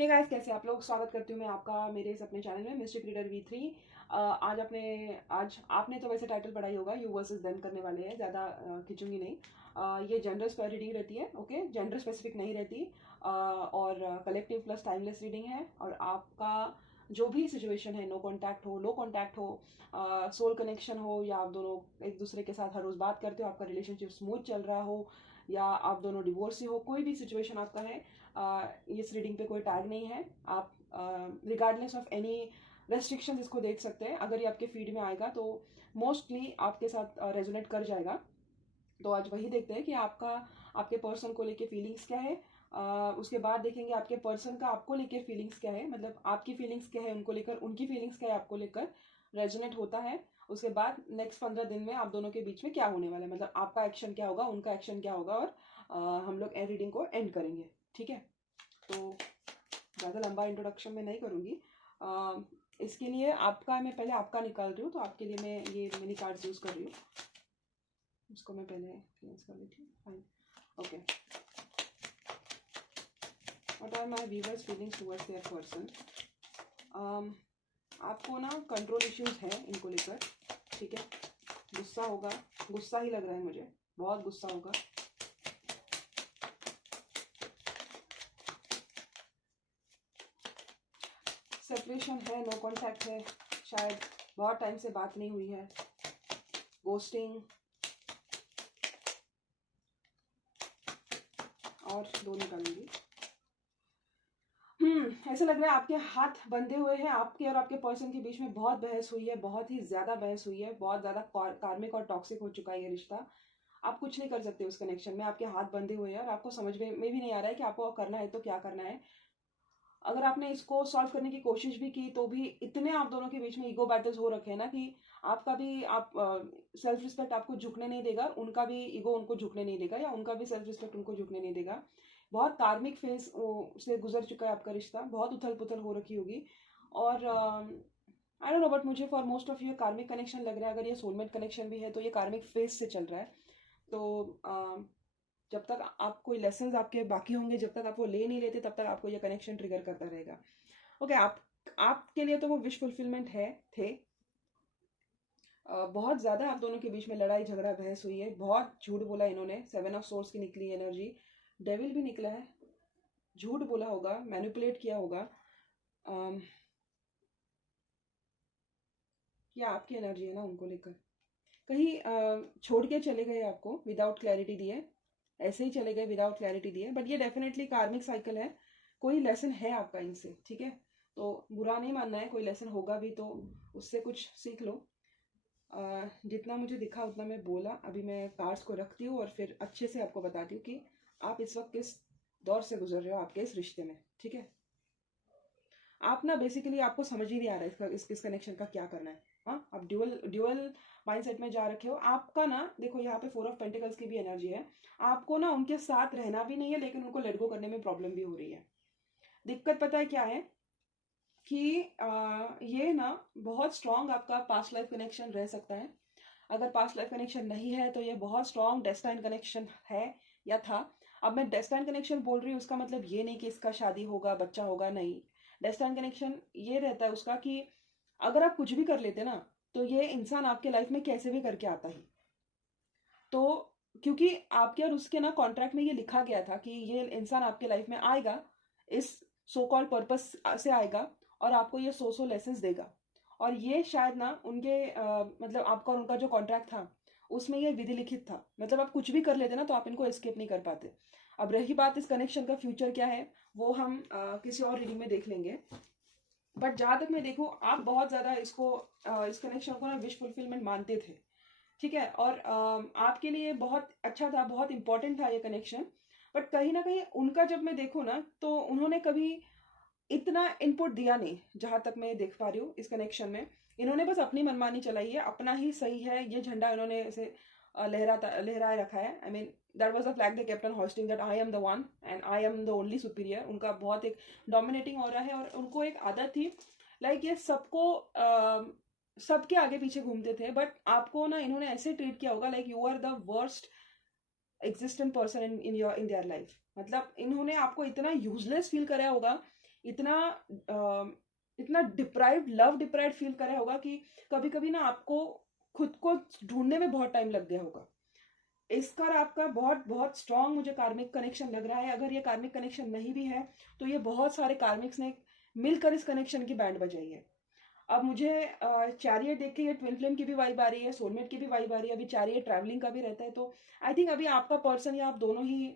Hey guys, कैसे आप लोग। स्वागत करती हूँ मैं आपका मेरे इस अपने चैनल में मिस्टिक रीडर V3। आज आपने तो वैसे टाइटल पढ़ा ही होगा, यू वर्सेस देम करने वाले हैं। ज़्यादा खींचूंगी नहीं। ये जनरल रीडिंग रहती है, ओके, जेंडर स्पेसिफिक नहीं रहती। और कलेक्टिव प्लस टाइमलेस रीडिंग है। और आपका जो भी सिचुएशन है, नो कांटेक्ट हो, लो कांटेक्ट हो, सोल कनेक्शन हो, या आप दोनों एक दूसरे के साथ हर रोज़ बात करते हो, आपका रिलेशनशिप स्मूथ चल रहा हो, या आप दोनों डिवोर्सी हो, कोई भी सिचुएशन आपका है, इस रीडिंग पे कोई टैग नहीं है। आप रिगार्डलेस ऑफ एनी रेस्ट्रिक्शन इसको देख सकते हैं। अगर ये आपके फीड में आएगा तो मोस्टली आपके साथ रेजोनेट कर जाएगा। तो आज वही देखते हैं कि आपके पर्सन को लेके फीलिंग्स क्या है। उसके बाद देखेंगे आपके पर्सन का आपको लेकर फीलिंग्स क्या है, मतलब आपकी फीलिंग्स क्या है उनको लेकर, उनकी फीलिंग्स क्या है आपको लेकर, रेजोनेट होता है। उसके बाद नेक्स्ट 15 दिन में आप दोनों के बीच में क्या होने वाला है, मतलब आपका एक्शन क्या होगा, उनका एक्शन क्या होगा, और हम लोग रीडिंग को एंड करेंगे। ठीक है, तो ज़्यादा लंबा इंट्रोडक्शन मैं नहीं करूँगी। इसके लिए मैं पहले आपका निकाल रही हूँ, तो आपके लिए मैं ये मिनी कार्ड्स यूज़ कर रही हूँ। इसको मैं पहले क्लियर कर लेती हूँ। Fine, okay. What are my viewers feelings towards their person. आपको ना कंट्रोल इश्यूज है इनको लेकर, ठीक है। गुस्सा होगा, गुस्सा ही लग रहा है मुझे, बहुत गुस्सा होगा। सेपरेशन है, नो कांटेक्ट है, शायद बहुत टाइम से बात नहीं हुई है, गोस्टिंग, और दो निकालूंगी। ऐसा लग रहा है आपके हाथ बंधे हुए हैं। आपके और आपके पर्सन के बीच में बहुत बहस हुई है, बहुत ही ज्यादा बहस हुई है, बहुत ज्यादा कार्मिक और टॉक्सिक हो चुका है ये रिश्ता। आप कुछ नहीं कर सकते उस कनेक्शन में, आपके हाथ बंधे हुए हैं और आपको समझ में भी नहीं आ रहा है कि आपको करना है तो क्या करना है। अगर आपने इसको सॉल्व करने की कोशिश भी की तो भी इतने आप दोनों के बीच में ईगो बैटल्स हो रखे हैं ना कि आपका भी आप सेल्फ रिस्पेक्ट आपको झुकने नहीं देगा, उनका भी ईगो उनको झुकने नहीं देगा, या उनका भी सेल्फ रिस्पेक्ट उनको झुकने नहीं देगा। बहुत कार्मिक फेज से गुजर चुका है आपका रिश्ता, बहुत उथल पुथल हो रखी होगी। और आई डोंट नो, बट मुझे फॉर मोस्ट ऑफ ये कार्मिक कनेक्शन लग रहा है। अगर ये सोलमेट कनेक्शन भी है तो ये कार्मिक फेज से चल रहा है। तो जब तक आप कोई लेसन्स आपके बाकी होंगे, जब तक आप वो ले नहीं लेते, तब तक आपको ये कनेक्शन ट्रिगर करता रहेगा। ओके, आपके लिए तो वो विश फुलफिलमेंट थे। बहुत ज़्यादा आप दोनों के बीच में लड़ाई झगड़ा बहस हुई है, बहुत झूठ बोला इन्होंने। 7 ऑफ सोर्स की निकली एनर्जी, डेविल भी निकला है। झूठ बोला होगा, मैनिपुलेट किया होगा। ये आपकी एनर्जी है ना उनको लेकर। कहीं छोड़ के चले गए आपको विदाउट क्लैरिटी दिए, ऐसे ही चले गए विदाउट क्लैरिटी दिए। बट ये डेफिनेटली कार्मिक साइकिल है, कोई लेसन है आपका इनसे, ठीक है। तो बुरा नहीं मानना है, कोई लेसन होगा भी तो उससे कुछ सीख लो। जितना मुझे दिखा उतना मैं बोला। अभी मैं कार्ड्स को रखती हूँ और फिर अच्छे से आपको बताती हूँ कि आप इस वक्त किस दौर से गुजर रहे हो आपके इस रिश्ते में, ठीक है। आप ना बेसिकली आपको समझ ही नहीं आ रहा है इस कनेक्शन का क्या करना है। हाँ, आप ड्यूअल माइंडसेट में जा रखे हो। आपका ना देखो, यहाँ पे 4 ऑफ पेंटिकल्स की भी एनर्जी है। आपको ना उनके साथ रहना भी नहीं है, लेकिन उनको लेट गो करने में प्रॉब्लम भी हो रही है। दिक्कत पता है क्या है कि ये ना बहुत स्ट्रांग आपका पास्ट लाइफ कनेक्शन रह सकता है। अगर पास्ट लाइफ कनेक्शन नहीं है तो ये बहुत स्ट्रांग डेस्टाइन कनेक्शन है या था। अब मैं डेस्टाइन कनेक्शन बोल रही हूँ, उसका मतलब ये नहीं कि इसका शादी होगा, बच्चा होगा, नहीं। डेस्टाइन कनेक्शन ये रहता है उसका कि अगर आप कुछ भी कर लेते ना, तो ये इंसान आपके लाइफ में कैसे भी करके आता ही। तो क्योंकि आपके और उसके ना कॉन्ट्रैक्ट में ये लिखा गया था कि ये इंसान आपके लाइफ में आएगा, इस सो कॉल्ड पर्पस से आएगा, और आपको ये सो लेसन्स देगा। और ये शायद ना उनके मतलब आपका और उनका जो कॉन्ट्रैक्ट था उसमें ये विधि लिखित था। मतलब आप कुछ भी कर लेते ना तो आप इनको एस्केप नहीं कर पाते। अब रही बात इस कनेक्शन का फ्यूचर क्या है, वो हम किसी और रीडिंग में देख लेंगे। बट जहां तक मैं देखूं, आप बहुत ज्यादा इस कनेक्शन को ना विश फुलफिलमेंट मानते थे, ठीक है। और आपके लिए बहुत अच्छा था, बहुत इंपॉर्टेंट था ये कनेक्शन। बट कहीं ना कहीं उनका जब मैं देखूँ ना, तो उन्होंने कभी इतना इनपुट दिया नहीं, जहां तक मैं देख पा रही हूँ इस कनेक्शन में। इन्होंने बस अपनी मनमानी चलाई है, अपना ही सही है, ये झंडा इन्होंने ऐसे लहराए रखा है। I mean that was the flag the captain hosting, that I am the one and I am the only superior. उनका बहुत एक डोमिनेटिंग हो रहा है, और उनको एक आदत थी लाइक ये सबके आगे पीछे घूमते थे। बट आपको ना इन्होंने ऐसे ट्रीट किया होगा like you are the worst existent person in their life. मतलब इन्होंने आपको इतना यूजलेस फील कराया होगा इतना इतना डिप्राइव्ड, लव डिप्राइव्ड फील करा होगा कि कभी कभी ना आपको खुद को ढूंढने में बहुत टाइम लग गया होगा। इसका आपका बहुत बहुत स्ट्रांग मुझे कार्मिक कनेक्शन लग रहा है। अगर ये कार्मिक कनेक्शन नहीं भी है तो ये बहुत सारे कार्मिक्स ने मिलकर इस कनेक्शन की बैंड बजाई है। अब मुझे चैरियट देख के ये ट्विन फ्लेम की भी वाइब आ रही है, सोलमेट की भी वाइब आ रही है। अभी चैरियट ट्रैवलिंग का भी रहता है, तो आई थिंक अभी आपका पर्सन या आप दोनों ही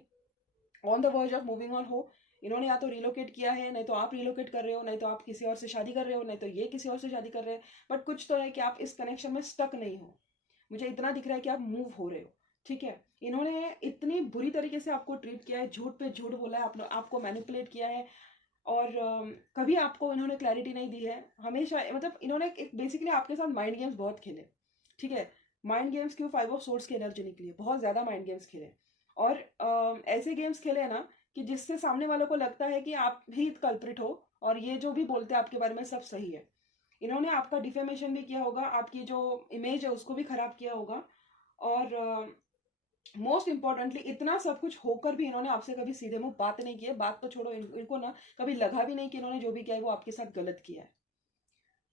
on the verge of moving on हो। इन्होंने या तो रिलोकेट किया है, नहीं तो आप रिलोकेट कर रहे हो, नहीं तो आप किसी और से शादी कर रहे हो, नहीं तो ये किसी और से शादी कर रहे हैं। बट कुछ तो है कि आप इस कनेक्शन में स्टक नहीं हो। मुझे इतना दिख रहा है कि आप मूव हो रहे हो। ठीक है, इन्होंने इतनी बुरी तरीके से आपको ट्रीट किया है, झूठ पे झूठ बोला है, आपको मैनिपुलेट किया है, और कभी आपको इन्होंने क्लैरिटी नहीं दी है हमेशा। मतलब इन्होंने एक बेसिकली आपके साथ माइंड गेम्स बहुत खेले। ठीक है, माइंड गेम्स क्यों, 5 ऑफ सोर्ड्स की एनर्जी निकली है, बहुत ज़्यादा माइंड गेम्स खेले। और ऐसे गेम्स खेले ना कि जिससे सामने वालों को लगता है कि आप ही कल्प्रिट हो और ये जो भी बोलते हैं आपके बारे में सब सही है। इन्होंने आपका डिफेमेशन भी किया होगा, आपकी जो इमेज है उसको भी खराब किया होगा। और मोस्ट इंपॉर्टेंटली इतना सब कुछ होकर भी इन्होंने आपसे कभी सीधे मुंह बात नहीं की है। बात तो छोड़ो, इनको ना कभी लगा भी नहीं कि इन्होंने जो भी किया है वो आपके साथ गलत किया है।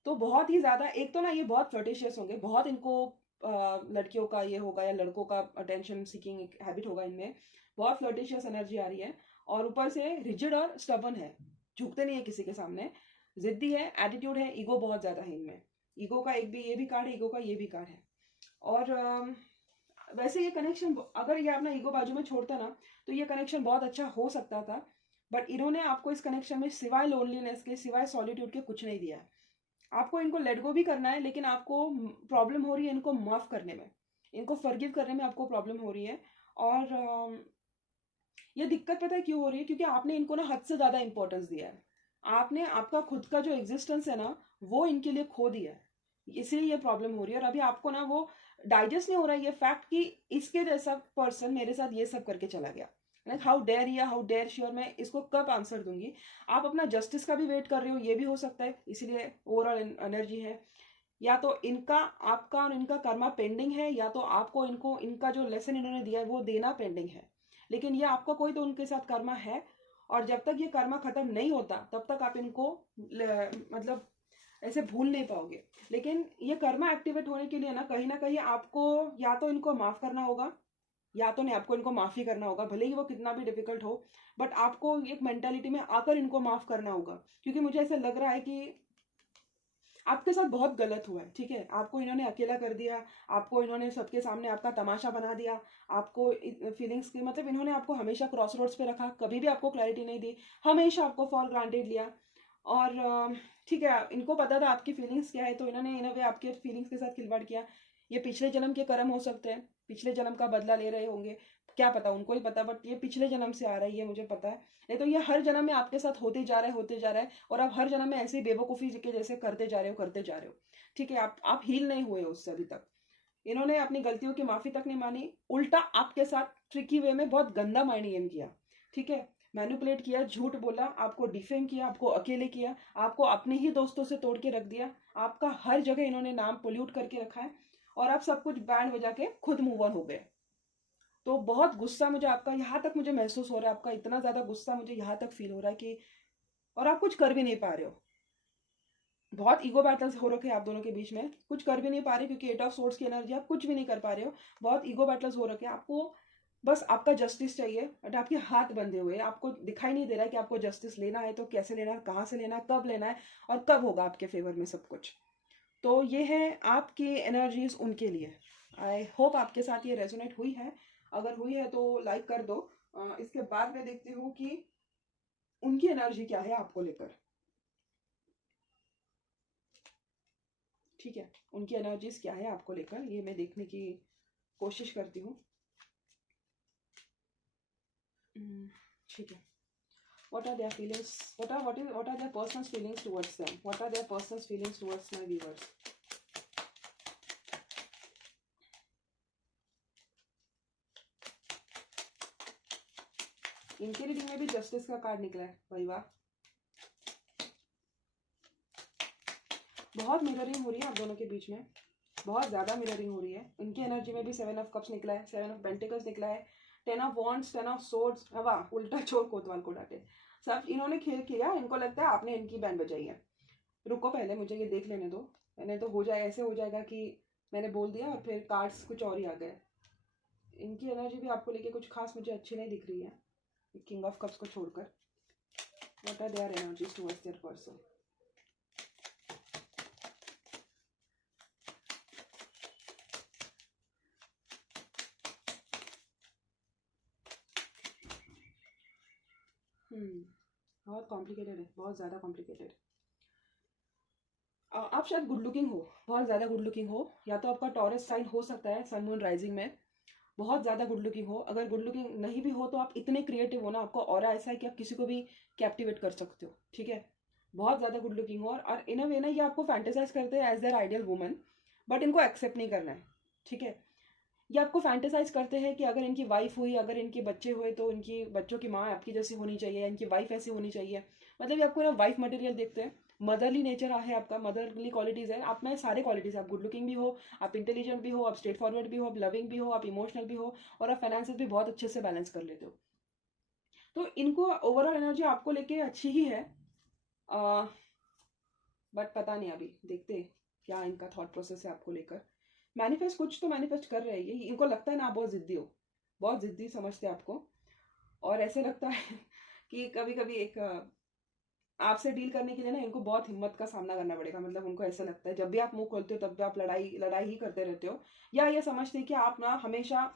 तो बहुत ही ज्यादा, एक तो ना ये बहुत फ्लर्टिशियस होंगे, बहुत इनको लड़कियों का ये होगा या लड़कों का अटेंशन सीकिंग एक हैबिट होगा इनमें। बहुत फ्लर्टिशियस एनर्जी आ रही है, और ऊपर से रिजिड और स्टबन है, झुकते नहीं है किसी के सामने, जिद्दी है, एटीट्यूड है, ईगो बहुत ज्यादा है इनमें। ईगो का एक भी ये भी कार्ड है, ईगो का ये भी कार्ड है। और वैसे ये कनेक्शन अगर ये अपना ईगो बाजू में छोड़ता ना तो ये कनेक्शन बहुत अच्छा हो सकता था। बट इन्होंने आपको इस कनेक्शन में सिवाय लोनलीनेस के, सिवाय सॉलिट्यूड के कुछ नहीं दिया है। आपको इनको लेट गो भी करना है, लेकिन आपको प्रॉब्लम हो रही है इनको माफ करने में, इनको फॉरगिव करने में आपको प्रॉब्लम हो रही है। और ये दिक्कत पता है क्यों हो रही है, क्योंकि आपने इनको ना हद से ज़्यादा इंपॉर्टेंस दिया है। आपने आपका खुद का जो एग्जिस्टेंस है ना वो इनके लिए खो दिया है, इसलिए ये प्रॉब्लम हो रही है। और अभी आपको ना वो डाइजेस्ट नहीं हो रहा है ये फैक्ट कि इसके जैसा पर्सन मेरे साथ ये सब करके चला गया। लाइक हाउ डेयर या हाउ डेयर श्योर, मैं इसको कब आंसर दूंगी। आप अपना जस्टिस का भी वेट कर रहे हो, ये भी हो सकता है, इसीलिए ओवरऑल एनर्जी है। या तो इनका, आपका और इनका कर्मा पेंडिंग है, या तो आपको इनको इनका जो लेसन इन्होंने दिया है वो देना पेंडिंग है। लेकिन ये आपका कोई तो उनके साथ कर्मा है, और जब तक ये कर्मा खत्म नहीं होता तब तक आप इनको मतलब ऐसे भूल नहीं पाओगे। लेकिन ये कर्मा एक्टिवेट होने के लिए ना कहीं आपको या तो इनको माफ करना होगा, या तो नहीं आपको इनको माफी करना होगा, भले ही वो कितना भी डिफिकल्ट हो। बट आपको एक मेंटालिटी में आकर इनको माफ करना होगा, क्योंकि मुझे ऐसा लग रहा है कि आपके साथ बहुत गलत हुआ है। ठीक है, आपको इन्होंने अकेला कर दिया, आपको इन्होंने सबके सामने आपका तमाशा बना दिया, आपको फीलिंग्स की मतलब इन्होंने आपको हमेशा क्रॉस रोड्स पे रखा, कभी भी आपको क्लैरिटी नहीं दी, हमेशा आपको फॉर ग्रांटेड लिया। और ठीक है, इनको पता था आपकी फीलिंग्स क्या है, तो इन्होंने इन वे आपके फीलिंग्स के साथ खिलवाड़ किया। ये पिछले जन्म के कर्म हो सकते हैं, पिछले जन्म का बदला ले रहे होंगे, क्या पता, उनको ही पता। बट ये पिछले जन्म से आ रहा है, ये मुझे पता है। नहीं तो ये हर जन्म में आपके साथ होते जा रहा है, होते जा रहा है, और आप हर जन्म में ऐसे ही बेवकूफ़ी के जैसे करते जा रहे हो, करते जा रहे हो। ठीक है, आप हील नहीं हुए हो उससे अभी तक। इन्होंने अपनी गलतियों की माफी तक नहीं मानी, उल्टा आपके साथ ट्रिकी वे में बहुत गंदा माइंड गेम किया। ठीक है, मैनिपुलेट किया, झूठ बोला, आपको डिफेम किया, आपको अकेले किया, आपको अपने ही दोस्तों से तोड़ के रख दिया, आपका हर जगह इन्होंने नाम पोल्यूट करके रखा है, और आप सब कुछ बैंड बजा के खुद मूव ऑन हो गए। तो बहुत गुस्सा मुझे आपका यहाँ तक मुझे महसूस हो रहा है, आपका इतना ज्यादा गुस्सा मुझे यहाँ तक फील हो रहा है कि, और आप कुछ कर भी नहीं पा रहे हो। बहुत ईगो बैटल्स हो रखे हैं आप दोनों के बीच में, कुछ कर भी नहीं पा रहे क्योंकि 8 ऑफ सोर्ड्स की एनर्जी, आप कुछ भी नहीं कर पा रहे हो। बहुत ईगो बैटल्स हो रखे हैं, आपको बस आपका जस्टिस चाहिए, बट आपके हाथ बंधे हुए हैं, आपको दिखाई नहीं दे रहा है कि आपको जस्टिस लेना है तो कैसे लेना है, कहाँ से लेना है, कब लेना है, और कब होगा आपके फेवर में सब कुछ। तो ये है आपकी एनर्जीज उनके लिए। आई होप आपके साथ ये रेजोनेट हुई है। अगर हुई है तो लाइक कर दो। इसके बाद मैं देखती हूँ कि उनकी एनर्जी क्या है आपको लेकर। ठीक है, उनकी एनर्जीज क्या है आपको लेकर, ये मैं देखने की कोशिश करती हूँ। ठीक है, what are their feelings, what are their person's feelings towards them, what are their person's feelings towards my viewers। इनकी रीडिंग में भी जस्टिस का कार्ड निकला है, भाई वाह। बहुत मिररिंग हो रही है आप दोनों के बीच में, बहुत ज़्यादा मिररिंग हो रही है। इनकी एनर्जी में भी 7 ऑफ कप्स निकला है, 7 ऑफ पेंटिकल्स निकला है, 10 ऑफ वॉन्ड्स, 10 ऑफ सोर्ड्स, वाह, उल्टा चोर कोतवाल को डांटे। सब इन्होंने खेल किया, इनको लगता है आपने इनकी बैंड बजाई है। रुको पहले मुझे ये देख लेने दो, मैंने तो हो जाए ऐसे हो जाएगा कि मैंने बोल दिया और फिर कार्ड्स कुछ और ही आ गए। इनकी एनर्जी भी आपको लेके कुछ खास मुझे अच्छी नहीं दिख रही है, किंग ऑफ कप्स को छोड़कर। What are their energies towards their person? बहुत कॉम्प्लिकेटेड है, बहुत ज़्यादा कॉम्प्लिकेटेड। आप शायद गुड लुकिंग हो, बहुत ज़्यादा गुड लुकिंग हो, या तो आपका टॉरस साइन हो सकता है सन मून राइजिंग में, बहुत ज़्यादा गुड लुकिंग हो। अगर गुड लुकिंग नहीं भी हो तो आप इतने क्रिएटिव हो ना, आपका ऑरा ऐसा है कि आप किसी को भी कैप्टिवेट कर सकते हो, ठीक है। बहुत ज़्यादा गुड लुकिंग हो और इन अ वे ना ये आपको फैंटेसाइज करते हैं as their ideal woman, but इनको एक्सेप्ट नहीं करना है, ठीक है। ये आपको फैंटेसाइज करते हैं कि अगर इनकी वाइफ हुई, अगर इनके बच्चे हुए तो इनकी बच्चों की माँ आपकी जैसी होनी चाहिए, इनकी वाइफ ऐसी होनी चाहिए। मतलब ये आपको ना वाइफ मटेरियल देखते हैं, मदरली नेचर है आपका, मदरली क्वालिटीज़ है आप में, सारे क्वालिटीज़। आप गुड लुकिंग भी हो, आप इंटेलिजेंट भी हो, आप स्ट्रेट फॉरवर्ड भी हो, आप लविंग भी हो, आप इमोशनल भी हो, और आप फाइनेंसेस भी बहुत अच्छे से बैलेंस कर लेते हो। तो इनको ओवरऑल एनर्जी आपको लेके अच्छी ही है, बट पता नहीं, अभी देखते क्या इनका थॉट प्रोसेस है आपको लेकर। मैनिफेस्ट कुछ तो मैनिफेस्ट कर रहे हैं ये, इनको लगता है ना आप बहुत ज़िद्दी हो, बहुत ज़िद्दी समझते हैं आपको, और ऐसे लगता है कि कभी कभी एक आपसे डील करने के लिए ना इनको बहुत हिम्मत का सामना करना पड़ेगा। मतलब उनको ऐसा लगता है जब भी आप मुंह खोलते हो तब भी आप लड़ाई लड़ाई ही करते रहते हो, या ये समझते हैं कि आप ना हमेशा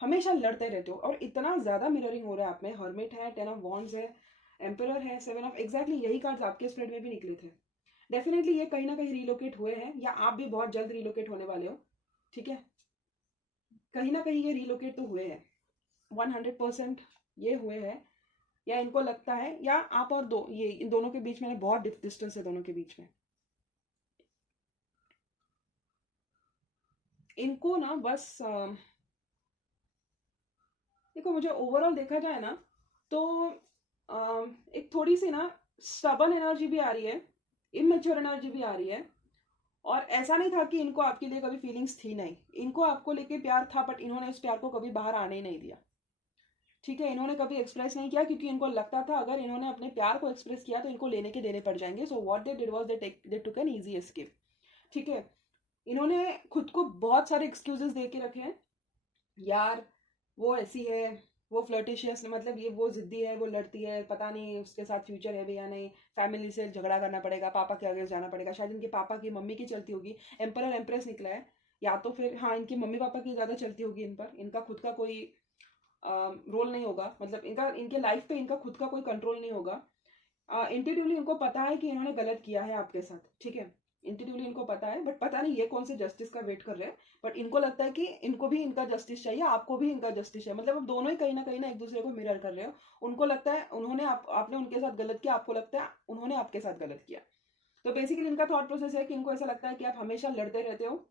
हमेशा लड़ते रहते हो। और इतना ज़्यादा मिररिंग हो रहा है आप में, हर्मिट है, 10 ऑफ वॉन्ड्स है, एम्परर है, 7 ऑफ, एग्जैक्टली यही कार्ड्स आपके स्प्रेड में भी निकले थे। डेफिनेटली ये कहीं ना कहीं रिलोकेट हुए हैं, या आप भी बहुत जल्द रिलोकेट होने वाले हो, ठीक है। कहीं ना कहीं ये रिलोकेट तो हुए हैं, 100% ये हुए हैं, या इनको लगता है, या आप और दो, ये इन दोनों के बीच में ना बहुत डिस्टेंस है दोनों के बीच में। इनको ना बस देखो, मुझे ओवरऑल देखा जाए ना तो एक थोड़ी सी ना स्टबन एनर्जी भी आ रही है, इमेच्योर एनर्जी भी आ रही है। और ऐसा नहीं था कि इनको आपके लिए कभी फीलिंग्स थी नहीं, इनको आपको लेके प्यार था, बट इन्होंने उस प्यार को कभी बाहर आने ही नहीं दिया, ठीक है। इन्होंने कभी एक्सप्रेस नहीं किया क्योंकि इनको लगता था अगर इन्होंने अपने प्यार को एक्सप्रेस किया तो इनको लेने के देने पड़ जाएंगे। So what they did was they took an easy escape, ठीक है। इन्होंने खुद को बहुत सारे एक्सक्यूजेस दे के रखे हैं, यार वो ऐसी है, वो फ्लर्टिशियस, मतलब ये वो जिद्दी है, वो लड़ती है, पता नहीं उसके साथ फ्यूचर है भी या नहीं, फैमिली से झगड़ा करना पड़ेगा, पापा के आगे जाना पड़ेगा, शायद इनके पापा की मम्मी की चलती होगी, एम्परर एम्प्रेस निकला है, या तो फिर हाँ इनकी मम्मी पापा की ज़्यादा चलती होगी इन पर, इनका खुद का कोई रोल नहीं होगा, मतलब इनका इनके लाइफ पे इनका खुद का कोई कंट्रोल नहीं होगा। इंट्यूटिवली इनको पता है कि इन्होंने गलत किया है आपके साथ, ठीक है। इंट्यूटिवली इनको पता है, बट पता नहीं ये कौन से जस्टिस का वेट कर रहे हैं, बट इनको लगता है कि इनको भी इनका जस्टिस चाहिए, आपको भी इनका जस्टिस चाहिए। मतलब अब दोनों ही कहीं ना एक दूसरे को मिरर कर रहे हो। उनको लगता है उन्होंने आपने उनके साथ गलत किया, आपको लगता है उन्होंने आपके साथ गलत किया। तो बेसिकली इनका थॉट प्रोसेस है कि इनको ऐसा लगता है कि आप हमेशा लड़ते रहते हो,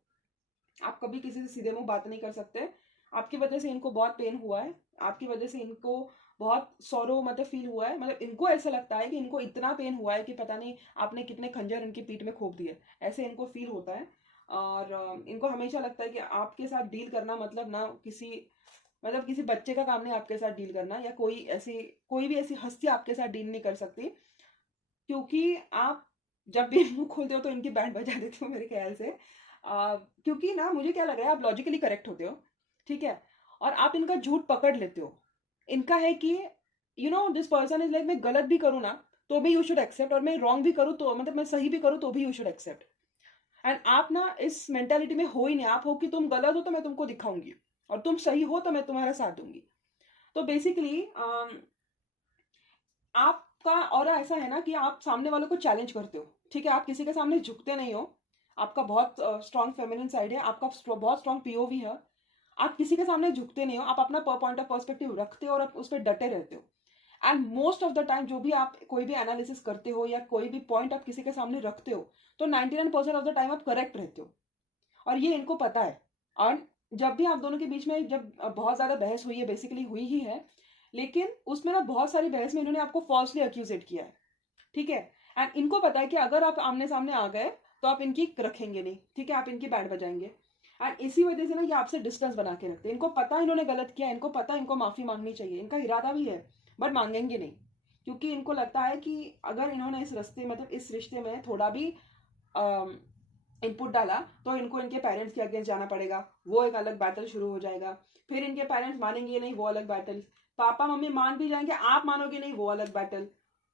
आप कभी किसी से सीधे मुंह बात नहीं कर सकते, आपकी वजह से इनको बहुत पेन हुआ है, आपकी वजह से इनको बहुत सॉरो मतलब फील हुआ है। मतलब इनको ऐसा लगता है कि इनको इतना पेन हुआ है कि पता नहीं आपने कितने खंजर इनकी पीठ में खोप दिए, ऐसे इनको फील होता है। और इनको हमेशा लगता है कि आपके साथ डील करना मतलब ना किसी बच्चे का काम नहीं आपके साथ डील करना, या कोई भी ऐसी हस्ती आपके साथ डील नहीं कर सकती, क्योंकि आप जब भी मुंह खोलते हो तो इनकी बैंड बजा देते हो मेरे ख्याल से। क्योंकि ना मुझे क्या लग रहा है आप लॉजिकली करेक्ट होते हो, ठीक है, और आप इनका झूठ पकड़ लेते हो। इनका है कि दिस पर्सन इज लाइक, मैं गलत भी करूँ ना तो भी यू शुड एक्सेप्ट, और मैं रॉन्ग भी करूँ तो मतलब मैं सही भी करूँ तो भी यू शुड एक्सेप्ट। एंड आप ना इस मेंटेलिटी में हो ही नहीं, आप हो कि तुम गलत हो तो मैं तुमको दिखाऊंगी, और तुम सही हो तो मैं तुम्हारा साथ दूंगी। तो बेसिकली आपका और ऐसा है ना कि आप सामने वालों को चैलेंज करते हो, ठीक है, आप किसी के सामने झुकते नहीं हो, आपका बहुत स्ट्रॉन्ग फेमिनिन साइड है, आपका बहुत स्ट्रॉन्ग पीओवी है, आप किसी के सामने झुकते नहीं हो, आप अपना पॉइंट ऑफ पर्सपेक्टिव रखते हो और आप उस पर डटे रहते हो। And most of the time जो भी आप कोई भी एनालिसिस करते हो या कोई भी पॉइंट आप किसी के सामने रखते हो तो 99% ऑफ द टाइम आप करेक्ट रहते हो, और ये इनको पता है। और जब भी आप दोनों के बीच में जब बहुत ज़्यादा बहस हुई है, बेसिकली हुई ही है, लेकिन उसमें ना बहुत सारी बहस में इन्होंने आपको फॉल्सली अक्यूजेट किया है, ठीक है। एंड इनको पता है कि अगर आप आमने सामने आ गए तो आप इनकी रखेंगे नहीं, ठीक है, आप इनकी बैंड बजाएंगे। एंड इसी वजह से ना ये आपसे डिस्टेंस बना के रखते हैं। इनको पता इन्होंने गलत किया, इनको पता इनको माफी मांगनी चाहिए, इनका इरादा भी है, बट मांगेंगे नहीं, क्योंकि इनको लगता है कि अगर इन्होंने इस रास्ते मतलब इस रिश्ते में थोड़ा भी इनपुट डाला तो इनको इनके पेरेंट्स के अगेंस्ट जाना पड़ेगा, वो एक अलग बैटल शुरू हो जाएगा। फिर इनके पेरेंट्स मानेंगे नहीं, वो अलग बैटल। पापा मम्मी मान भी जाएंगे, आप मानोगे नहीं, वो अलग बैटल।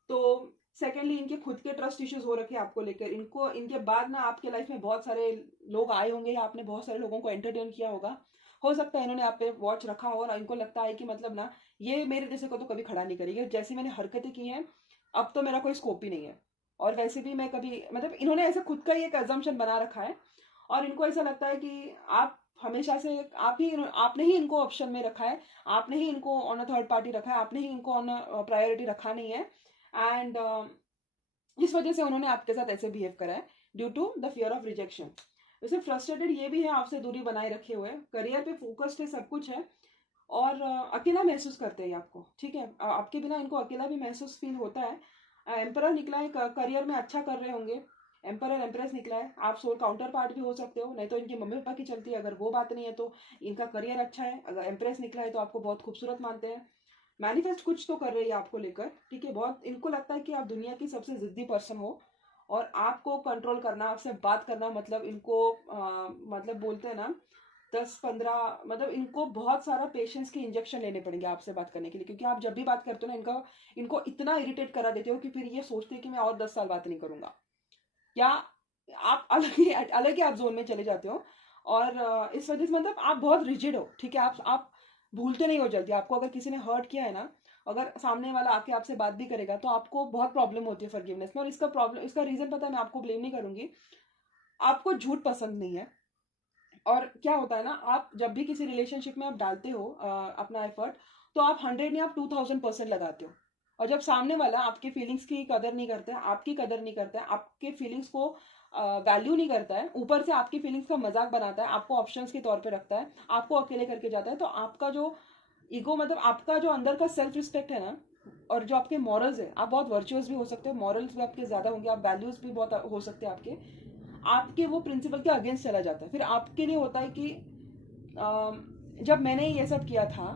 तो सेकेंडली इनके खुद के ट्रस्ट इश्यूज हो रखे हैं आपको लेकर। इनको इनके बाद ना आपके लाइफ में बहुत सारे लोग आए होंगे या आपने बहुत सारे लोगों को एंटरटेन किया होगा। हो सकता है इन्होंने आप पे वॉच रखा हो और इनको लगता है कि मतलब ना ये मेरे जैसे को तो कभी खड़ा नहीं करेगी, जैसी मैंने हरकतें की हैं अब तो मेरा कोई स्कोप ही नहीं है। और वैसे भी मैं कभी मतलब इन्होंने ऐसे खुद का ही एक अजम्पशन बना रखा है और इनको ऐसा लगता है कि आप हमेशा से आपने ही इनको ऑप्शन में रखा है, आपने ही इनको ऑन अ थर्ड पार्टी रखा है, आपने ही इनको ऑन प्रायोरिटी रखा नहीं है। एंड इस वजह से उन्होंने आपके साथ ऐसे बिहेव करा है due to the fear of rejection. वैसे फ्रस्ट्रेटेड ये भी है, आपसे दूरी बनाए रखे हुए, करियर पे फोकस्ड है, सब कुछ है और अकेला महसूस करते हैं आपको। ठीक है, आपके बिना इनको अकेला भी महसूस फील होता है। एम्परर निकला है, करियर में अच्छा कर रहे होंगे। एम्परर एम्प्रेस निकला है, आप सोल काउंटर पार्ट भी हो सकते हो, नहीं तो इनके मम्मी पापा की चलती है, अगर वो बात नहीं है तो इनका करियर अच्छा है। अगर एम्प्रेस निकला है तो आपको बहुत खूबसूरत मानते हैं। मैनिफेस्ट कुछ तो कर रही है आपको लेकर, ठीक है। बहुत इनको लगता है कि आप दुनिया की सबसे जिद्दी पर्सन हो और आपको कंट्रोल करना, आपसे बात करना मतलब इनको मतलब बोलते हैं ना 10-15 मतलब इनको बहुत सारा पेशेंस के इंजेक्शन लेने पड़ेंगे आपसे बात करने के लिए, क्योंकि आप जब भी बात करते हो ना इनको इतना इरिटेट करा देते हो कि फिर ये सोचते हैं कि मैं और 10 साल बात नहीं करूंगा, या आप अलग ही आप जोन में चले जाते हो। और इस वजह से मतलब आप बहुत रिजिड हो, ठीक है। आप भूलते नहीं हो जल्दी। आपको अगर किसी ने हर्ट किया है ना, अगर सामने वाला आके आपसे बात भी करेगा तो आपको बहुत प्रॉब्लम होती है फॉरगिवनेस में। और इसका रीजन पता है, मैं आपको ब्लेम नहीं करूंगी, आपको झूठ पसंद नहीं है। और क्या होता है ना, आप जब भी किसी रिलेशनशिप में आप डालते हो अपना एफर्ट, तो आप 100 नहीं, आप 2000% लगाते हो। और जब सामने वाला आपके फीलिंग्स की कदर नहीं करता है, आपकी कदर नहीं करता है, आपके फीलिंग्स को वैल्यू नहीं करता है, ऊपर से आपकी फीलिंग्स का मजाक बनाता है, आपको ऑप्शंस के तौर पे रखता है, आपको अकेले करके जाता है, तो आपका जो ईगो मतलब आपका जो अंदर का सेल्फ रिस्पेक्ट है ना, और जो आपके मॉरल्स है, आप बहुत वर्चुअस भी हो सकते हो, मॉरल्स भी आपके ज्यादा होंगे, आप वैल्यूज भी बहुत हो सकते हैं आपके वो प्रिंसिपल के अगेंस्ट चला जाता है। फिर आपके लिए होता है कि जब मैंने ये सब किया था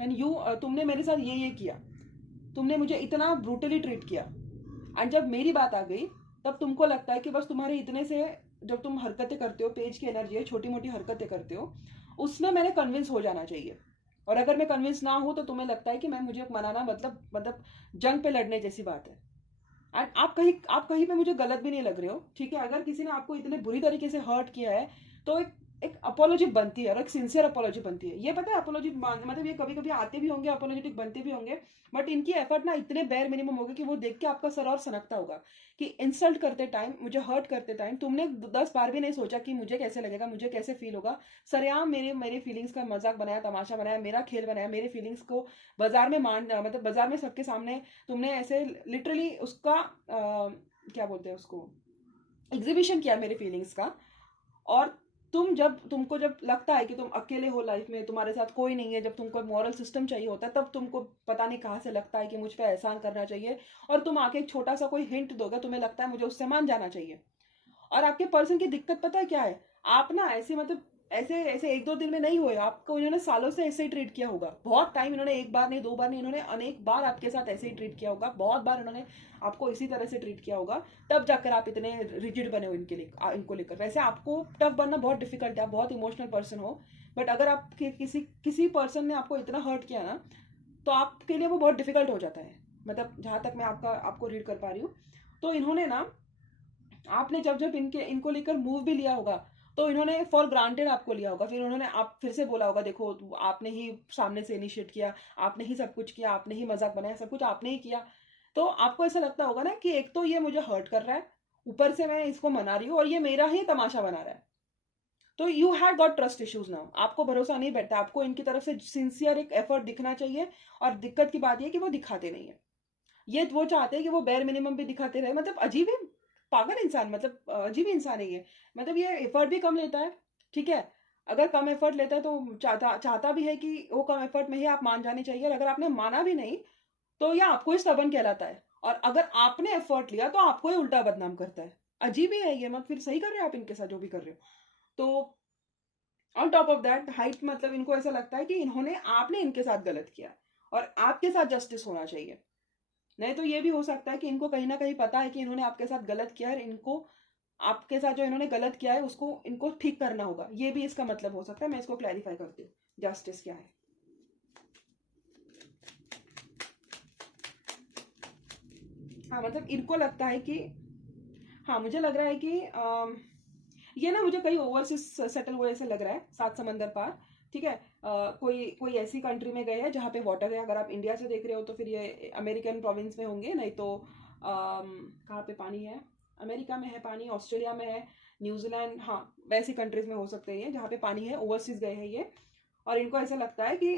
एंड तुमने मेरे साथ ये किया, तुमने मुझे इतना ब्रूटली ट्रीट किया, एंड जब मेरी बात आ गई तब तुमको लगता है कि बस तुम्हारे इतने से जब तुम हरकतें करते हो, पेज की एनर्जी है, छोटी मोटी हरकतें करते हो, उसमें मैंने कन्विंस हो जाना चाहिए। और अगर मैं कन्विंस ना हूं तो तुम्हें लगता है कि मैं मुझे मनाना मतलब जंग पे लड़ने जैसी बात है। एंड आप कहीं पे मुझे गलत भी नहीं लग रहे हो, ठीक है। अगर किसी ने आपको इतने बुरी तरीके से हर्ट किया है तो एक अपोलॉजी बनती है, और एक सिंसियर अपोलॉजी बनती है। ये पता है अपोलॉजी मतलब ये कभी कभी आते भी होंगे, अपोलॉजिटिक बनते भी होंगे, बट इनकी एफर्ट ना इतने बेयर मिनिमम होगा कि वो देख के आपका सर और सनकता होगा कि इंसल्ट करते टाइम, मुझे हर्ट करते टाइम तुमने 10 बार भी नहीं सोचा कि मुझे कैसे लगेगा, मुझे कैसे फील होगा। सरेआम मेरे मेरे फीलिंग्स का मजाक बनाया, तमाशा बनाया, मेरा खेल बनाया, मेरे फीलिंग्स को बाजार में मतलब बाजार में सबके सामने तुमने ऐसे लिटरली उसका क्या बोलते हैं उसको, एग्जीबिशन किया मेरे फीलिंग्स का। और तुमको जब लगता है कि तुम अकेले हो लाइफ में, तुम्हारे साथ कोई नहीं है, जब तुमको मॉरल सिस्टम चाहिए होता है, तब तुमको पता नहीं कहाँ से लगता है कि मुझ पे एहसान करना चाहिए, और तुम आके एक छोटा सा कोई हिंट दोगे, तुम्हें लगता है मुझे उससे मान जाना चाहिए। और आपके पर्सन की दिक्कत पता है क्या है, आप ना ऐसे मतलब ऐसे ऐसे 1-2 दिन में नहीं हुए, आपको इन्होंने सालों से ऐसे ही ट्रीट किया होगा। बहुत टाइम इन्होंने एक बार नहीं, 2 बार नहीं, इन्होंने अनेक बार आपके साथ ऐसे ही ट्रीट किया होगा, बहुत बार इन्होंने आपको इसी तरह से ट्रीट किया होगा, तब जाकर आप इतने रिजिड बने हो इनको लेकर। वैसे आपको टफ बनना बहुत डिफिकल्ट है, आप बहुत इमोशनल पर्सन हो, बट अगर आप किसी किसी पर्सन ने आपको इतना हर्ट किया ना, तो आपके लिए वो बहुत डिफिकल्ट हो जाता है। मतलब जहां तक मैं आपको रीड कर पा रही हूँ, तो इन्होंने ना आपने जब जब इनको लेकर मूव भी लिया होगा, तो इन्होंने फॉर ग्रांटेड आपको लिया होगा। फिर उन्होंने आप फिर से बोला होगा, देखो आपने ही सामने से इनिशिएट किया, आपने ही सब कुछ किया, आपने ही मजाक बनाया, सब कुछ आपने ही किया। तो आपको ऐसा लगता होगा ना कि एक तो ये मुझे हर्ट कर रहा है, ऊपर से मैं इसको मना रही हूँ, और ये मेरा ही तमाशा बना रहा है। तो you had got trust issues now, आपको भरोसा नहीं बैठता, आपको इनकी तरफ से सिंसियर एक एफर्ट दिखना चाहिए। और दिक्कत की बात यह कि वो दिखाते नहीं है। ये वो चाहते हैं कि वो बेयर मिनिमम भी दिखाते रहे। मतलब अजीब है, पागल इंसान, मतलब अजीब इंसान है ये। मतलब ये एफर्ट भी कम लेता है, ठीक है। अगर कम एफर्ट लेता है तो चाहता भी है कि वो कम एफर्ट में ही आप मान जाने चाहिए, और अगर आपने माना भी नहीं तो ये आपको ही स्टबन कहलाता है, और अगर आपने एफर्ट लिया तो आपको ही उल्टा बदनाम करता है। अजीब ही है ये। मत फिर सही कर रहे हो आप इनके साथ जो भी कर रहे हो। तो on top of that height, मतलब इनको ऐसा लगता है कि आपने इनके साथ गलत किया और आपके साथ जस्टिस होना चाहिए। नहीं तो ये भी हो सकता है कि इनको कहीं ना कहीं पता है कि इन्होंने आपके साथ गलत किया है, इनको आपके साथ जो इन्होंने गलत किया है उसको इनको ठीक करना होगा, ये भी इसका मतलब हो सकता है। मैं इसको क्लैरिफाई करती हूँ, जस्टिस क्या है। हाँ मतलब इनको लगता है कि, हाँ मुझे लग रहा है कि ये ना मुझे कहीं ओवरसीज सेटल हुए ऐसे लग रहा है, सात समंदर पार। ठीक है, कोई कोई ऐसी कंट्री में गए हैं जहाँ पे वाटर है। अगर आप इंडिया से देख रहे हो तो फिर ये अमेरिकन प्रोविंस में होंगे, नहीं तो कहाँ पे पानी है, अमेरिका में है पानी, ऑस्ट्रेलिया में है, न्यूजीलैंड, हाँ वैसी कंट्रीज में हो सकते हैं ये जहाँ पे पानी है, ओवरसीज गए हैं ये। और इनको ऐसा लगता है कि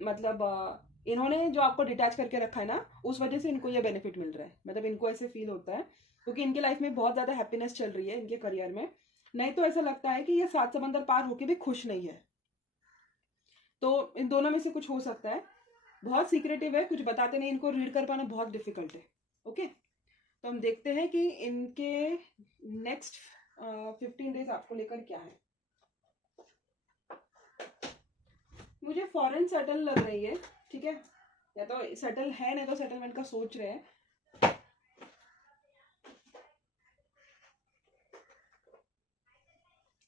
मतलब इन्होंने जो आपको डिटैच करके रखा है ना, उस वजह से इनको ये बेनिफिट मिल रहा है, मतलब इनको ऐसे फील होता है क्योंकि इनके लाइफ में बहुत ज़्यादा हैप्पीनेस चल रही है इनके करियर में। नहीं तो ऐसा लगता है कि ये सात समंदर पार होके भी खुश नहीं है। तो इन दोनों में से कुछ हो सकता है। बहुत सीक्रेटिव है, कुछ बताते नहीं, इनको रीड कर पाना बहुत डिफिकल्ट है। ओके, तो हम देखते हैं कि इनके नेक्स्ट 15 डेज आपको लेकर क्या है। मुझे फॉरेन सेटल लग रही है, ठीक है, या तो सेटल है नहीं तो सेटलमेंट का सोच रहे हैं।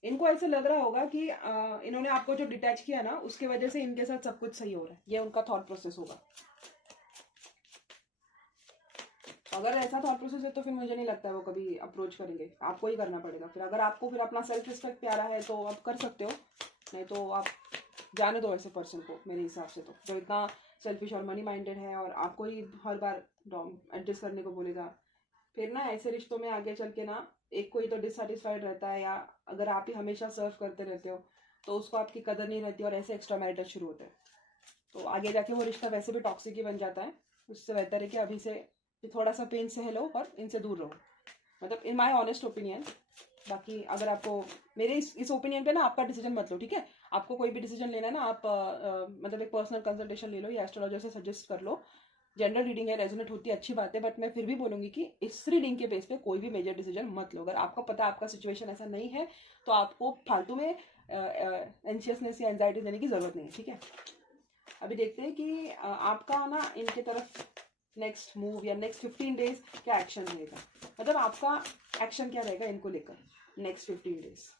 इनको ऐसे लग रहा होगा कि इन्होंने आपको जो डिटैच किया ना उसके वजह से इनके साथ सब कुछ सही हो रहा है, ये उनका थॉट प्रोसेस होगा। अगर ऐसा थॉट प्रोसेस है तो फिर मुझे नहीं लगता है वो कभी अप्रोच करेंगे, आपको ही करना पड़ेगा फिर। अगर आपको फिर अपना सेल्फ रिस्पेक्ट प्यारा है तो आप कर सकते हो, नहीं तो आप जाने दो ऐसे पर्सन को मेरे हिसाब से। तो जो इतना सेल्फिश और मनी माइंडेड है और आपको ही हर बार एडजस्ट करने को बोलेगा, फिर ना ऐसे रिश्तों में आगे चल के ना एक कोई तो डिससेटिस्फाइड रहता है, या अगर आप ही हमेशा सर्व करते रहते हो तो उसको आपकी कदर नहीं रहती और ऐसे एक्स्ट्रा मैरिटल शुरू होता है, तो आगे जाके वो रिश्ता वैसे भी टॉक्सिक ही बन जाता है। उससे बेहतर है कि अभी से थोड़ा सा पेन सह लो और इनसे दूर रहो, मतलब इन माई ऑनेस्ट ओपिनियन। बाकी अगर आपको मेरे इस ओपिनियन पे ना आपका डिसीजन मत लो, ठीक है। आपको कोई भी डिसीजन लेना है ना, आप मतलब एक पर्सनल कंसल्टेशन ले लो या एस्ट्रोलॉजर से सजेस्ट कर लो। जनरल रीडिंग है, रेजोनेट होती है, अच्छी बात है, बट मैं फिर भी बोलूंगी कि इस रीडिंग के बेस पे कोई भी मेजर डिसीजन मत लो। अगर आपको पता है आपका सिचुएशन ऐसा नहीं है तो आपको फालतू में एंशियसनेस या एंजाइटी देने की जरूरत नहीं है, ठीक है। अभी देखते हैं कि आपका ना इनके तरफ नेक्स्ट मूव या नेक्स्ट 15 डेज क्या एक्शन रहेगा, मतलब आपका एक्शन क्या रहेगा इनको लेकर नेक्स्ट 15 डेज।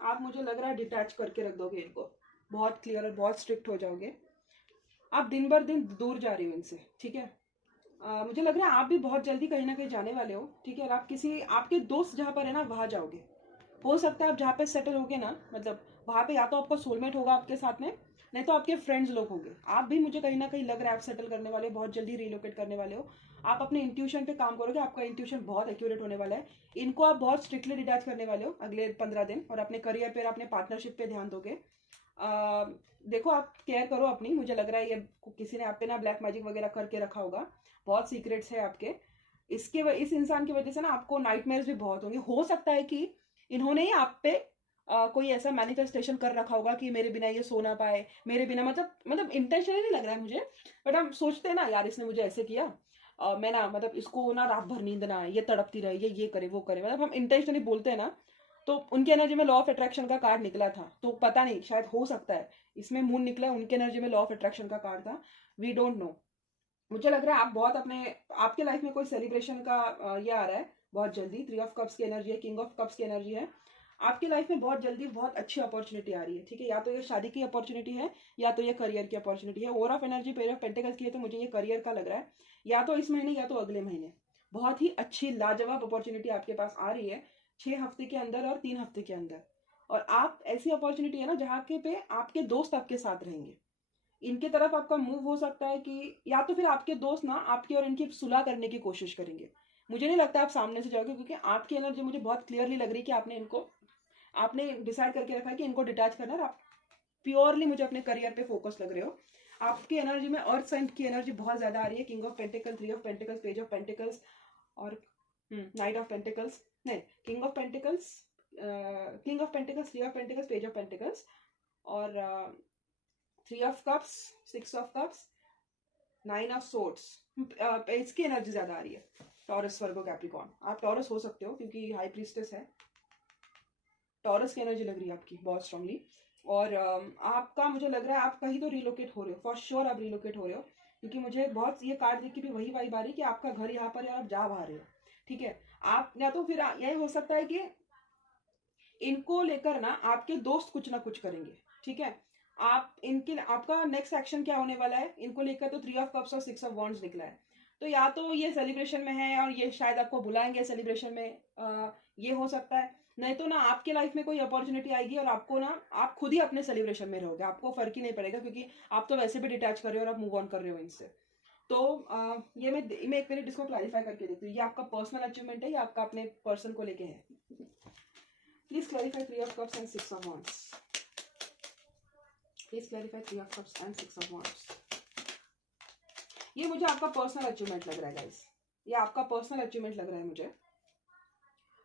आप मुझे लग रहा है डिटैच करके रख दोगे इनको, बहुत क्लियर और बहुत स्ट्रिक्ट हो जाओगे। आप दिन भर दिन दूर जा रही हो इनसे, ठीक है। मुझे लग रहा है आप भी बहुत जल्दी कहीं ना कहीं जाने वाले हो, ठीक है। और आप किसी आपके दोस्त जहाँ पर है ना वहाँ जाओगे। हो सकता है आप जहाँ पे सेटल होगे ना, मतलब वहाँ पे या तो आपका सोलमेट होगा आपके साथ में, नहीं तो आपके फ्रेंड्स लोग होंगे। आप भी मुझे कहीं ना कहीं लग रहा है आप सेटल करने वाले हो, बहुत जल्दी रिलोकेट करने वाले हो। आप अपने इंट्यूशन पे काम करोगे, आपका इंट्यूशन बहुत एक्यूरेट होने वाला है। इनको आप बहुत स्ट्रिक्टली डिटैच करने वाले हो अगले 15 दिन, और अपने करियर पे, अपने पार्टनरशिप पे ध्यान दोगे। देखो आप केयर करो अपनी, मुझे लग रहा है ये किसी ने आप पे ना ब्लैक मैजिक वगैरह करके रखा होगा, बहुत सीक्रेट्स है आपके। इस इंसान की वजह से ना आपको नाइटमेयर्स भी बहुत होंगे। हो सकता है कि इन्होंने ही आप पे कोई ऐसा मैनिफेस्टेशन कर रखा होगा कि मेरे बिना ये सो ना पाए, मेरे बिना, मतलब इंटेंशनली नहीं लग रहा है मुझे, बट हम सोचते हैं ना यार इसने मुझे ऐसे किया, मैं ना मतलब इसको ना रात भर नींद ना आए, ये तड़पती रहे, ये करे वो करे, मतलब हम इंटेंशनली बोलते हैं ना। तो उनकी एनर्जी में लॉ ऑफ अट्रैक्शन का कार्ड निकला था, तो पता नहीं शायद हो सकता है इसमें मून निकला है, उनकी एनर्जी में लॉ ऑफ अट्रैक्शन का कार्ड था, वी डोंट नो। मुझे लग रहा है आप बहुत अपने आपके लाइफ में कोई सेलिब्रेशन का ये आ रहा है बहुत जल्दी। 3 ऑफ कप्स की एनर्जी है, किंग ऑफ कप्स की एनर्जी है, आपकी लाइफ में बहुत जल्दी बहुत अच्छी अपॉर्चुनिटी आ रही है, ठीक है। या तो ये शादी की अपॉर्चुनिटी है या तो ये करियर की अपॉर्चुनिटी है। Over of energy pair of pentacles की है तो मुझे ये करियर का लग रहा है, या तो इस महीने या तो अगले महीने बहुत ही अच्छी लाजवाब अपॉर्चुनिटी आपके पास आ रही है, 6 हफ्ते के अंदर और 3 हफ्ते के अंदर। और आप ऐसी अपॉर्चुनिटी है ना जहाँ के पे आपके दोस्त आपके साथ रहेंगे। इनके तरफ आपका मूव हो सकता है कि या तो फिर आपके दोस्त ना आपकी और इनकी सुलह करने की कोशिश करेंगे। मुझे नहीं लगता आप सामने से जाओगे, क्योंकि आपकी एनर्जी मुझे बहुत क्लियरली लग रही है कि आपने डिसाइड करके रखा है कि इनको डिटैच करना है, और आप प्योरली मुझे अपने करियर पे फोकस लग रहे हो। आपकी एनर्जी में अर्थ साइन की एनर्जी बहुत ज्यादा आ रही है, king of pentacles, 3 of pentacles, page of pentacles, और नाइट ऑफ पेंटिकल्स, नहीं, king of pentacles, king of pentacles, 3 of pentacles, page of pentacles, और 3 of cups, 6 of cups, 9 of swords, इसकी एनर्जी ज्यादा आ रही है। टॉरस, वर्गो, कैप्रिकॉर्न, आप taurus हो सकते हो क्योंकि हाई प्रीस्टेस है। टॉरस की एनर्जी लग रही है आपकी बहुत स्ट्रांगली। और आपका मुझे लग रहा है आप कहीं तो रिलोकेट हो रहे हो, फॉर श्योर आप रिलोकेट हो रहे हो, क्योंकि मुझे बहुत ये कार्ड देख के भी वही वाइब आ रही है कि आपका घर यहाँ पर है और आप जा वहाँ रहे हो। ठीक है, आप या तो फिर यही हो सकता है कि इनको लेकर ना आपके दोस्त कुछ ना कुछ करेंगे। ठीक है, आप इनके आपका नेक्स्ट एक्शन क्या होने वाला है इनको लेकर, तो 3 ऑफ कप्स और 6 ऑफ वॉन्ड्स निकला है। तो या तो ये सेलिब्रेशन में है और ये शायद आपको बुलाएंगे सेलिब्रेशन में, ये हो सकता है। नहीं तो ना आपके लाइफ में कोई अपॉर्चुनिटी आएगी और आपको ना आप खुद ही अपने सेलिब्रेशन में रहोगे, आपको फर्क ही नहीं पड़ेगा, क्योंकि आप तो वैसे भी डिटैच कर रहे हो और आप मूव ऑन कर रहे हो इनसे। तो ये मैं एक मिनट इसको क्लैरिफाई करके देखती हूँ, ये आपका पर्सनल अचीवमेंट है या आपका अपने पर्सन को लेके है। Please clarify 3 of cups and 6 of wands. Please clarify 3 of cups and 6 of wands. ये मुझे आपका पर्सनल अचीवमेंट लग रहा है गाइस, ये आपका पर्सनल अचीवमेंट लग रहा है मुझे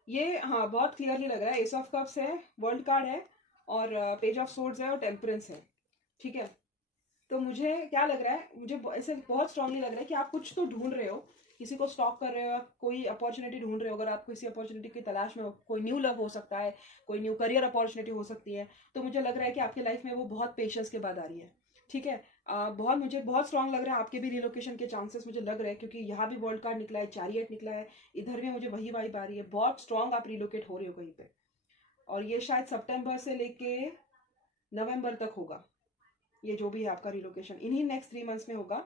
ये। हाँ, बहुत क्लियरली लग रहा है। एस ऑफ कप्स है, वर्ल्ड कार्ड है, और पेज ऑफ सोर्ड्स है और टेम्परेंस है। ठीक है, तो मुझे क्या लग रहा है, मुझे ऐसे बहुत स्ट्रांगली लग रहा है कि आप कुछ तो ढूंढ रहे हो, किसी को स्टॉक कर रहे हो, आप कोई अपॉर्चुनिटी ढूंढ रहे हो। अगर आप किसी अपॉर्चुनिटी की तलाश में हो, कोई न्यू लव हो सकता है, कोई न्यू करियर अपॉर्चुनिटी हो सकती है, तो मुझे लग रहा है कि आपकी लाइफ में वो बहुत पेशेंस के बाद आ रही है। ठीक है, बहुत मुझे बहुत स्ट्रांग लग रहा है। आपके भी रिलोकेशन के चांसेस मुझे लग रहे हैं, क्योंकि यहाँ भी वर्ल्ड कार्ड निकला है, चैरियट निकला है, इधर भी मुझे वही वाइब आ रही है। बहुत स्ट्रांग आप रिलोकेट हो रहे हो कहीं पे, और ये शायद सितंबर से लेके नवंबर तक होगा। ये जो भी है आपका रिलोकेशन इन्हीं नेक्स्ट 3 मंथ्स में होगा।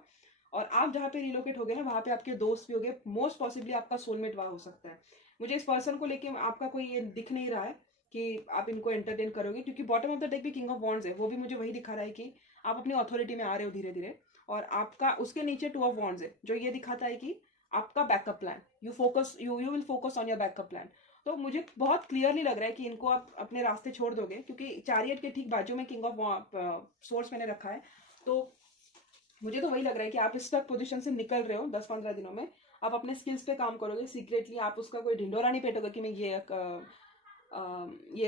और आप जहाँ पे रिलोकेट हो गए ना, वहाँ पे आपके दोस्त भी हो गए, मोस्ट पॉसिबली आपका सोलमेट वहाँ हो सकता है। मुझे इस पर्सन को लेके आपका कोई ये दिख नहीं रहा है कि आप इनको एंटरटेन करोगे, क्योंकि बॉटम ऑफ द डेक भी किंग ऑफ वॉन्ड्स है, वो भी मुझे वही दिखा रहा है कि आप अपनी अथॉरिटी में आ रहे हो धीरे धीरे। और आपका उसके नीचे 2 ऑफ वॉन्ड्स है, जो ये दिखाता है कि आपका backup plan, you will focus on your backup plan. तो मुझे बहुत क्लियरली लग रहा है कि इनको आप अपने रास्ते छोड़ दोगे, क्योंकि चैरियट के ठीक बाजू में किंग ऑफ सोर्स मैंने रखा है। तो मुझे तो वही लग रहा है कि आप इस तक पोजीशन से निकल रहे हो 10-15 दिनों में। आप अपने स्किल्स पे काम करोगे सीक्रेटली, आप उसका कोई ढिंडोरा नहीं पेटोगे कि मैं ये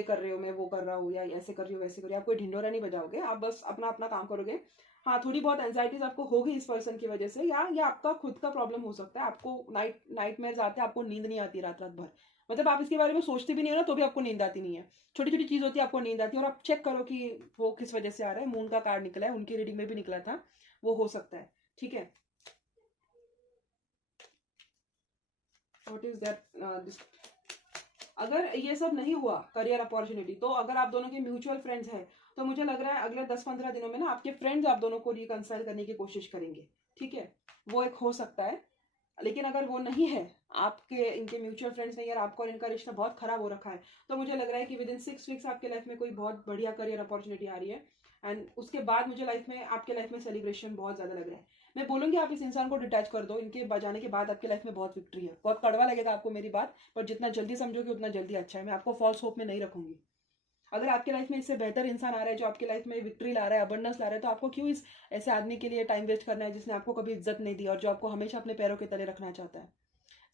कर रहे हो, मैं वो कर रहा हूँ, या ऐसे कर रही हूँ वैसे कर रही हूँ। आप कोई ढिंडोरा नहीं बजाओगे, आप बस अपना अपना काम करोगे। हाँ, थोड़ी बहुत एंजाइटीज आपको होगी इस पर्सन की वजह से, या आपका खुद का प्रॉब्लम हो सकता है। आपको नाइट मेयर्स आते हैं, आपको नींद नहीं आती रात रात भर, मतलब आप इसके बारे में सोचते भी नहीं हो ना, तो भी आपको नींद आती नहीं है। छोटी छोटी चीज होती है आपको नींद आती है, और आप चेक करो कि वो किस वजह से आ रहा है। मून का कार्ड निकला है, उनकी रीडिंग में भी निकला था, वो हो सकता है। ठीक है, व्हाट इज दैट। अगर ये सब नहीं हुआ करियर अपॉर्चुनिटी, तो अगर आप दोनों के म्यूचुअल फ्रेंड्स हैं, तो मुझे लग रहा है अगले 10-15 दिनों में ना आपके फ्रेंड्स आप दोनों को रिकंसाइल करने की कोशिश करेंगे। ठीक है, वो एक हो सकता है। लेकिन अगर वो नहीं है, आपके इनके म्यूचुअल फ्रेंड्स नहीं, यार आपका और इनका रिश्ता बहुत खराब हो रखा है, तो मुझे लग रहा है कि विद इन 6 वीक्स आपके लाइफ में कोई बहुत बढ़िया करियर अपॉर्चुनिटी आ रही है। एंड उसके बाद मुझे लाइफ में आपके लाइफ में सेलिब्रेशन बहुत ज्यादा लग रहा है। मैं बोलूंगी आप इस इंसान को डिटैच कर दो, इनके बजाने के बाद आपकी लाइफ में बहुत विक्ट्री है। बहुत कड़वा लगेगा आपको मेरी बात, पर जितना जल्दी समझोगे उतना जल्दी अच्छा है। मैं आपको फॉल्स होप में नहीं रखूंगी। अगर आपके लाइफ में इससे बेहतर इंसान आ रहा है, जो आपकी लाइफ में विक्ट्री ला रहा है, अबंडेंस ला रहा है, तो आपको क्यों इस ऐसे आदमी के लिए टाइम वेस्ट करना है जिसने आपको कभी इज्जत नहीं दी और जो आपको हमेशा अपने पैरों के तले रखना चाहता है।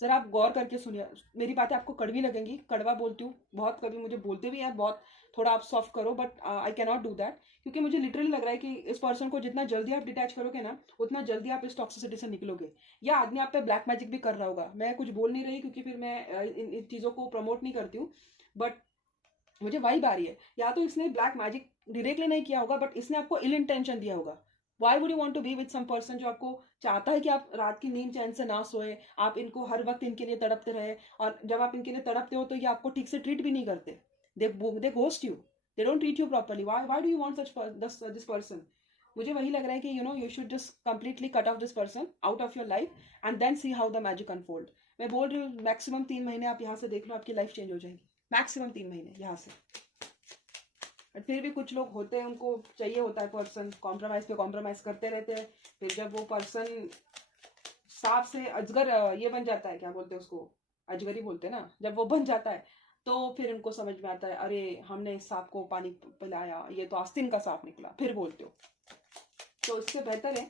जरा आप गौर करके सुनिए, मेरी बातें आपको कड़वी लगेंगी, कड़वा बोलती हूँ बहुत, कभी मुझे बोलते भी हैं बहुत, थोड़ा आप सॉफ्ट करो, but I can not do that, क्योंकि मुझे लिटरली लग रहा है कि इस पर्सन को जितना जल्दी आप डिटैच करोगे ना, उतना जल्दी आप इस टॉक्सिसिटी से निकलोगे। या आदमी आप पे ब्लैक मैजिक भी कर रहा होगा, मैं कुछ बोल नहीं रही क्योंकि फिर मैं इन चीज़ों को प्रमोट नहीं करती हूँ, बट मुझे वाइब आ रही है। या तो इसने ब्लैक मैजिक डायरेक्टली नहीं किया होगा, बट इसने आपको इल इंटेंशन दिया होगा। Why would you want to be with some person जो आपको चाहता है कि आप रात की नींद चैन से ना सोए, आप इनको हर वक्त इनके लिए तड़पते रहे, और जब आप इनके लिए तड़पते हो तो ये आपको ठीक से ट्रीट भी नहीं करते। They ghost you, they don't treat you properly. Why do you want this person. मुझे वही लग रहा है कि you should just completely cut off this person out of your life and then see how the magic unfold. मैं बोल रही हूँ मैक्सिमम 3 महीने आप यहाँ से देख लो, आपकी लाइफ चेंज हो जाएगी। मैक्सिमम 3 महीने यहाँ से। बट फिर भी कुछ लोग होते हैं, उनको चाहिए होता है पर्सन, कॉम्प्रोमाइज पे कॉम्प्रोमाइज करते रहते हैं। फिर जब वो पर्सन सांप से अजगर ये बन जाता है, क्या बोलते हैं उसको, अजगर ही बोलते हैं ना, जब वो बन जाता है तो फिर उनको समझ में आता है, अरे हमने इस सांप को पानी पिलाया, ये तो आस्तीन का सांप निकला, फिर बोलते हो। तो इससे बेहतर है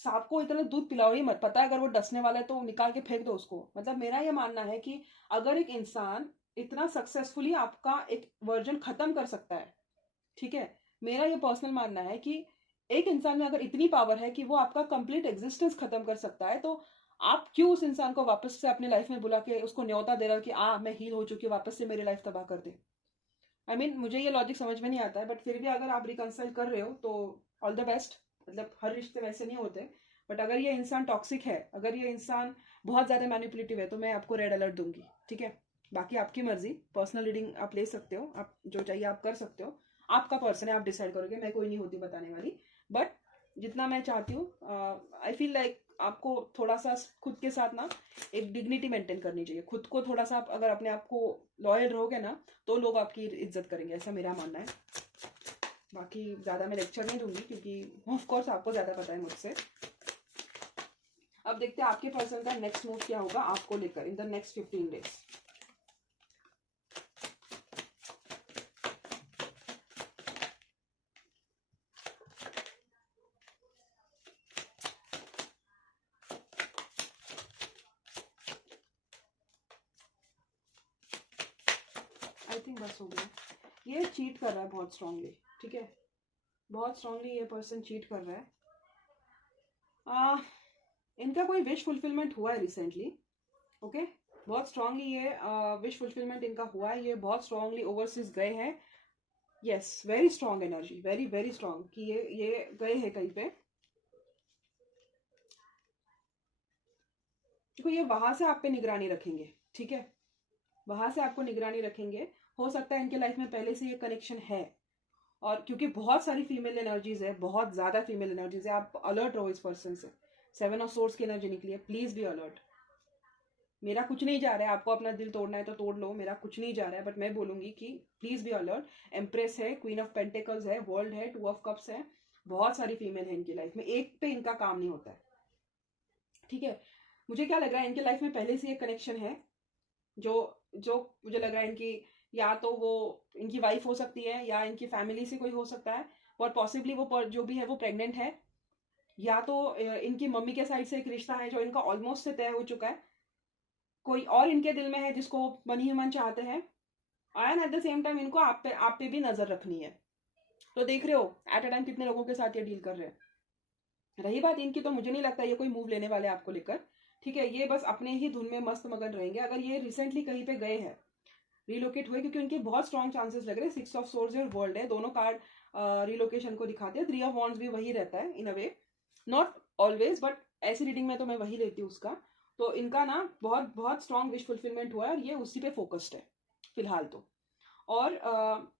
सांप को इतना दूध पिलाओ ही मत। पता है अगर वो डसने वाला है तो निकाल के फेंक दो उसको। मतलब मेरा ये मानना है कि अगर एक इंसान इतना सक्सेसफुली आपका एक वर्जन खत्म कर सकता है, ठीक है, मेरा ये पर्सनल मानना है कि एक इंसान में अगर इतनी पावर है कि वो आपका कंप्लीट एग्जिस्टेंस खत्म कर सकता है, तो आप क्यों उस इंसान को वापस से अपनी लाइफ में बुला के उसको न्योता दे रहे हो कि मैं हील हो चुकी हूँ, वापस से मेरी लाइफ तबाह कर दे। आई मीन मुझे ये लॉजिक समझ में नहीं आता है, बट फिर भी अगर आप रिकंसाइल कर रहे हो तो ऑल द बेस्ट। मतलब हर रिश्ते वैसे नहीं होते, बट अगर ये इंसान टॉक्सिक है, अगर ये इंसान बहुत ज़्यादा मैनिपुलेटिव है, तो मैं आपको रेड अलर्ट दूंगी, ठीक है। बाकी आपकी मर्जी, पर्सनल रीडिंग आप ले सकते हो, आप जो चाहिए आप कर सकते हो, आपका पर्सन है, आप डिसाइड करोगे, मैं कोई नहीं होती बताने वाली। बट जितना मैं चाहती हूँ, आई फील लाइक आपको थोड़ा सा खुद के साथ ना एक डिग्निटी मेंटेन करनी चाहिए। खुद को थोड़ा सा अगर अपने आप को लॉयल रहोगे ना, तो लोग आपकी इज्जत करेंगे, ऐसा मेरा मानना है। बाकी ज़्यादा मैं लेक्चर नहीं दूंगी, क्योंकि ऑफ कोर्स आपको ज़्यादा पता है मुझसे। अब देखते हैं आपके पर्सन का नेक्स्ट मूव क्या होगा आपको लेकर in the next 15 days. I think बस हो गया। ये चीट कर रहा है बहुत स्ट्रांगली, ठीक है, बहुत स्ट्रांगली ये पर्सन चीट कर रहा है। इनका कोई विश फुलफिलमेंट हुआ है रिसेंटली, ओके। बहुत स्ट्रांगली ये विश फुलफिलमेंट इनका हुआ है। ये बहुत स्ट्रांगली ओवरसीज गए हैं। Yes, very strong energy, very very strong कि ये गए हैं कहीं पे। देखो ये वहां से आप पे निगरानी रखेंगे, ठीक है, वहां से आपको निगरानी रखेंगे। हो सकता है इनके लाइफ में पहले से ये कनेक्शन है, और क्योंकि बहुत सारी फीमेल एनर्जीज है, बहुत ज्यादा फीमेल एनर्जीज है, आप अलर्ट रहो इस पर्सन से। 7 ऑफ सोर्ड्स की एनर्जी निकली है, प्लीज बी अलर्ट। मेरा कुछ नहीं जा रहा है, आपको अपना दिल तोड़ना है तो तोड़ लो, मेरा कुछ नहीं जा रहा है, बट मैं बोलूंगी कि प्लीज बी अलर्ट। एम्प्रेस है, क्वीन ऑफ पेंटिकल्स है, वर्ल्ड है, 2 ऑफ कप्स है, बहुत सारी फीमेल है इनकी लाइफ में, एक पे इनका काम नहीं होता है, ठीक है। मुझे क्या लग रहा है, इनके लाइफ में पहले से ये कनेक्शन है, जो जो मुझे लग रहा है इनकी, या तो वो इनकी वाइफ हो सकती है, या इनकी फैमिली से कोई हो सकता है, और पॉसिबली वो जो भी है वो प्रेग्नेंट है, या तो इनकी मम्मी के साइड से एक रिश्ता है जो इनका ऑलमोस्ट से तय हो चुका है, कोई और इनके दिल में है जिसको मन ही मन चाहते हैं, and at the same time इनको आप पे भी नजर रखनी है। तो देख रहे हो एट अ टाइम कितने लोगों के साथ ये डील कर रहे हैं। रही बात इनकी, तो मुझे नहीं लगता ये कोई मूव लेने वाले आपको लेकर, ठीक है। ये बस अपने ही धुन में मस्त मगन रहेंगे। अगर ये रिसेंटली कहीं पे गए हैं, रिलोकेट हुए, क्योंकि उनके बहुत स्ट्रॉन्ग चांसेस लग रहे हैं। 6 ऑफ सोर्ड्स और वर्ल्ड है, दोनों कार्ड रिलोकेशन को दिखाते हैं। 3 ऑफ वॉन्ड्स भी वही रहता है इन अ वे, नॉट ऑलवेज, बट ऐसी रीडिंग में तो मैं वही लेती हूँ उसका। तो इनका ना बहुत बहुत स्ट्रॉन्ग विश फुलफिलमेंट हुआ है, और ये उसी पे फोकस्ड है फिलहाल तो। और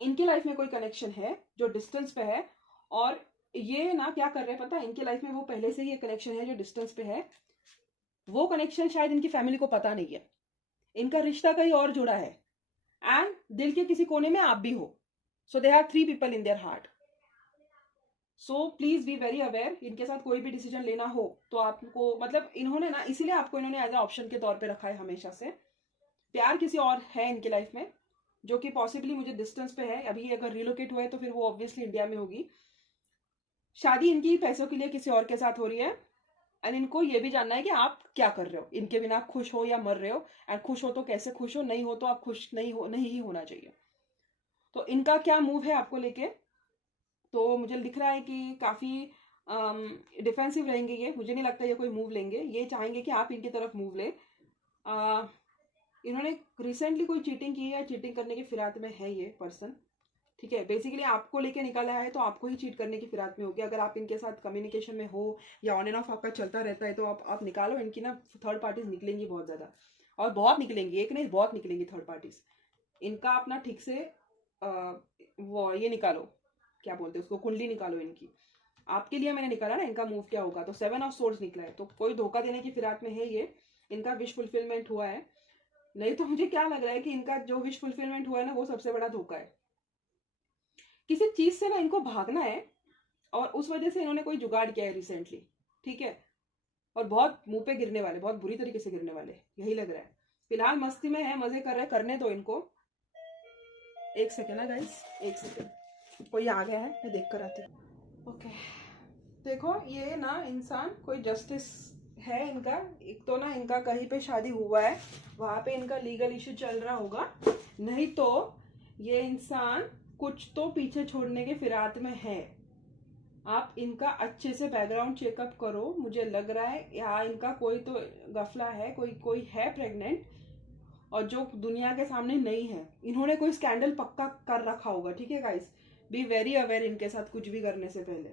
इनके लाइफ में कोई कनेक्शन है जो डिस्टेंस पे है, और ये ना क्या कर रहे हैं पता है, इनके लाइफ में वो पहले से ही एक कनेक्शन है जो डिस्टेंस पे है। वो कनेक्शन शायद इनकी फैमिली को पता नहीं है, इनका रिश्ता कहीं और जुड़ा है, एंड दिल के किसी कोने में आप भी हो। So they have 3 people in their heart. So please be very aware. इनके साथ कोई भी डिसीजन लेना हो तो आपको, मतलब इन्होंने ना, इसीलिए आपको इन्होंने एज ए ऑप्शन के तौर पे रखा है हमेशा से। प्यार किसी और है इनके लाइफ में, जो कि पॉसिबली मुझे डिस्टेंस पे है। अभी अगर रिलोकेट हुआ है तो फिर वो ऑब्वियसली इंडिया में होगी। शादी इनकी पैसों के लिए किसी और के साथ हो रही है, एंड इनको ये भी जानना है कि आप क्या कर रहे हो, इनके बिना खुश हो या मर रहे हो, एंड खुश हो तो कैसे खुश हो, नहीं हो तो आप खुश नहीं ही होना चाहिए। तो इनका क्या मूव है आपको लेके, तो मुझे दिख रहा है कि काफी डिफेंसिव रहेंगे ये। मुझे नहीं लगता ये कोई मूव लेंगे, ये चाहेंगे कि आप इनकी तरफ मूव ले। इन्होंने रिसेंटली कोई चीटिंग की है या चीटिंग करने की फिराक में है ये पर्सन, ठीक है। बेसिकली आपको लेके निकला है तो आपको ही चीट करने की फिराक में होगी। अगर आप इनके साथ कम्युनिकेशन में हो या ऑन एंड ऑफ आपका चलता रहता है, तो आप निकालो, इनकी ना थर्ड पार्टीज निकलेंगी बहुत ज्यादा, और बहुत निकलेंगी, एक नहीं बहुत निकलेंगी थर्ड पार्टीज। इनका अपना ठीक से वो ये निकालो, क्या बोलते हैं उसको, कुंडली निकालो इनकी। आपके लिए मैंने निकाला ना इनका मूव क्या होगा, तो 7 ऑफ सोर्ड्स निकला है, तो कोई धोखा देने की फिराक में है ये। इनका विश फुलफिलमेंट हुआ है, नहीं तो मुझे क्या लग रहा है कि इनका जो विश फुलफिलमेंट हुआ है ना, वो सबसे बड़ा धोखा है। किसी चीज से ना इनको भागना है, और उस वजह से इन्होंने कोई जुगाड़ किया है रिसेंटली, ठीक है। और बहुत मुंह पे गिरने वाले, बहुत बुरी तरीके से गिरने वाले, यही लग रहा है। फिलहाल मस्ती में है, मजे कर रहे हैं, करने दो इनको। एक सेकेंड ना गाइस, एक सेकेंड, कोई आ गया है, मैं देख कर आती हूँ। ओके, देखो ये ना इंसान कोई जस्टिस है इनका। एक तो ना इनका कहीं पे शादी हुआ है, वहां पे इनका लीगल इश्यू चल रहा होगा, नहीं तो ये इंसान कुछ तो पीछे छोड़ने के फिराक में है। आप इनका अच्छे से बैकग्राउंड चेकअप करो। मुझे लग रहा है यहाँ इनका कोई तो गफला है, कोई कोई है प्रेग्नेंट, और जो दुनिया के सामने नहीं है। इन्होंने कोई स्कैंडल पक्का कर रखा होगा, ठीक है गाइस। बी वेरी अवेयर इनके साथ कुछ भी करने से पहले,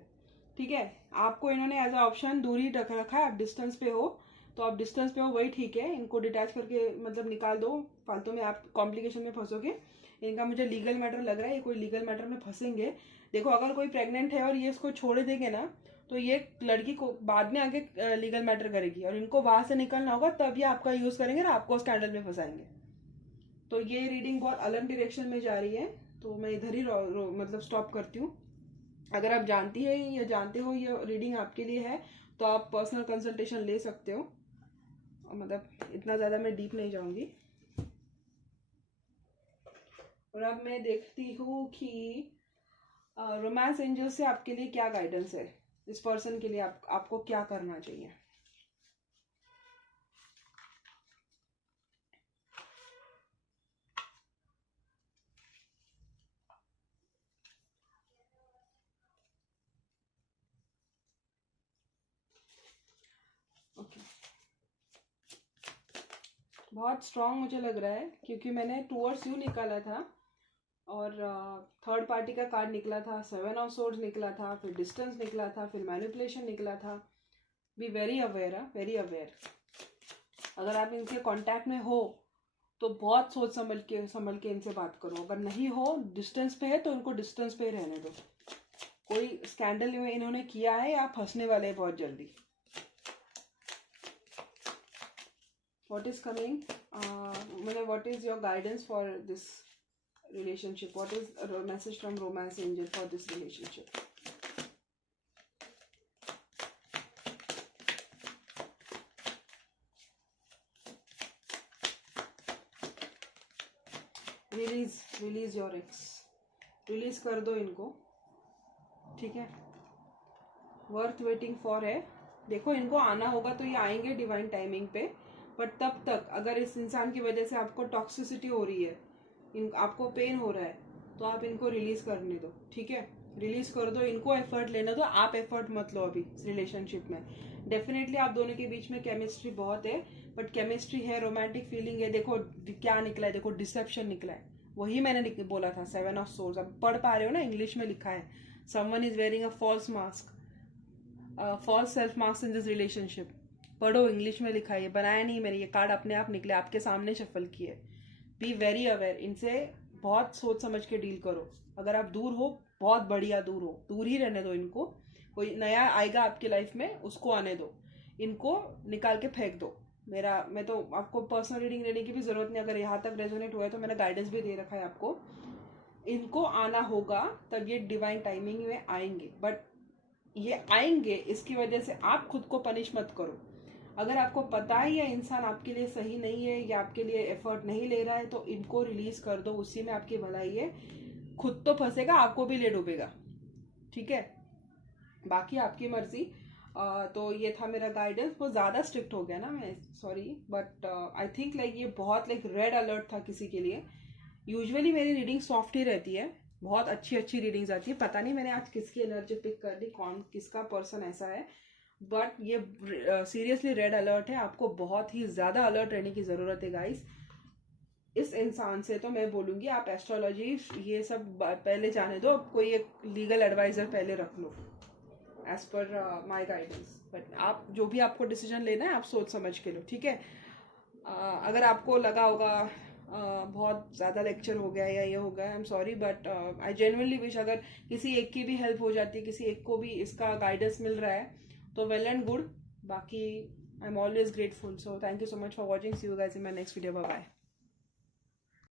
ठीक है। आपको इन्होंने एज अ ऑप्शन दूरी रख रखा है, आप डिस्टेंस पे हो तो आप डिस्टेंस पे हो, वही ठीक है। इनको डिटैच करके मतलब निकाल दो, फालतू में आप कॉम्प्लिकेशन में फंसोगे। इनका मुझे लीगल मैटर लग रहा है, ये कोई लीगल मैटर में फंसेंगे। देखो अगर कोई प्रेग्नेंट है और ये इसको छोड़ देंगे ना, तो ये लड़की को बाद में आगे लीगल मैटर करेगी, और इनको वहां से निकलना होगा, तब ये आपका यूज करेंगे और आपको स्कैंडल में फंसाएंगे। तो ये रीडिंग बहुत अलग डायरेक्शन में जा रही है, तो मैं इधर ही मतलब स्टॉप करती हूँ। अगर आप जानती है या जानते हो ये रीडिंग आपके लिए है, तो आप पर्सनल कंसल्टेशन ले सकते हो। मतलब इतना ज़्यादा मैं डीप नहीं जाऊंगी। और अब मैं देखती हूँ कि रोमांस एंजल से आपके लिए क्या गाइडेंस है, इस पर्सन के लिए आपको क्या करना चाहिए। ओके, बहुत स्ट्रांग मुझे लग रहा है, क्योंकि मैंने टूवर्ड्स यू निकाला था, और थर्ड पार्टी का कार्ड निकला था, 7 ऑफ सोर्ड्स निकला था, फिर डिस्टेंस निकला था, फिर मैनिपुलेशन निकला था। B very aware, very aware. अगर आप इनके कांटेक्ट में हो तो बहुत सोच समझ के इनसे बात करो। अगर नहीं हो, डिस्टेंस पे है, तो इनको डिस्टेंस पे ही रहने दो। कोई स्कैंडल में इन्होंने किया है या फंसने वाले हैं बहुत जल्दी। व्हाट इज कमिंग, मतलब what is your guidance for this relationship? What is a message from romance angel for this relationship? Release your x, release कर दो इनको, ठीक है। वर्थ वेटिंग फॉर है। देखो इनको आना होगा तो ये आएंगे डिवाइन टाइमिंग पे, बट तब तक अगर इस इंसान की वजह से आपको टॉक्सिसिटी हो रही है, आपको पेन हो रहा है, तो आप इनको रिलीज करने दो, ठीक है। रिलीज कर दो, इनको एफर्ट लेने दो, आप एफर्ट मत लो अभी रिलेशनशिप में। डेफिनेटली आप दोनों के बीच में केमिस्ट्री बहुत है, बट केमिस्ट्री है, रोमांटिक फीलिंग है। देखो क्या निकला है, देखो डिसेप्शन निकला है, वही मैंने बोला था, 7 ऑफ सोर्ड्स। अब पढ़ पा रहे हो ना, इंग्लिश में लिखा है, someone is wearing a false mask, false self mask in this relationship. पढ़ो, इंग्लिश में लिखा है, बनाया नहीं मैंने, ये कार्ड अपने आप निकले, आपके सामने शफल किए। बी वेरी अवेयर, इनसे बहुत सोच समझ के डील करो। अगर आप दूर हो, बहुत बढ़िया, दूर हो, दूर ही रहने दो इनको। कोई नया आएगा आपकी लाइफ में, उसको आने दो, इनको निकाल के फेंक दो। मैं तो आपको पर्सनल रीडिंग लेने की भी जरूरत नहीं, अगर यहाँ तक रेजोनेट हुआ है तो मैंने गाइडेंस भी दे रखा है आपको। इनको आना होगा, तब ये डिवाइन टाइमिंग में आएंगे, बट ये आएंगे, इसकी वजह से आप खुद को पनिश मत करो। अगर आपको पता है ये इंसान आपके लिए सही नहीं है या आपके लिए एफर्ट नहीं ले रहा है, तो इनको रिलीज कर दो, उसी में आपकी भलाई है। खुद तो फंसेगा, आपको भी ले डूबेगा, ठीक है। बाकी आपकी मर्जी। तो ये था मेरा गाइडेंस। वो ज़्यादा स्ट्रिक्ट हो गया ना, मैं sorry, but I think like ये बहुत लाइक रेड अलर्ट था किसी के लिए। यूजुअली मेरी रीडिंग सॉफ्ट ही रहती है, बहुत अच्छी अच्छी रीडिंग्स आती है। पता नहीं मैंने आज किसकी एनर्जी पिक कर ली, कौन किसका पर्सन ऐसा है, बट ये सीरियसली रेड अलर्ट है। आपको बहुत ही ज़्यादा अलर्ट रहने की ज़रूरत है गाइस। इस इंसान से तो मैं बोलूँगी आप एस्ट्रोलॉजी ये सब पहले जाने दो, कोई एक लीगल एडवाइज़र पहले रख लो as per my guidance. But आप जो भी आपको डिसीजन लेना है, आप सोच समझ के लो, ठीक है। अगर आपको लगा होगा बहुत ज़्यादा लेक्चर हो गया या ये हो गया, I am sorry, but I genuinely wish अगर किसी एक की भी हेल्प हो जाती है, किसी एक को भी इसका गाइडेंस मिल रहा है, तो वेल एंड गुड। बाकी I am always grateful. So thank you so much for watching, see you guys in my next video, bye bye.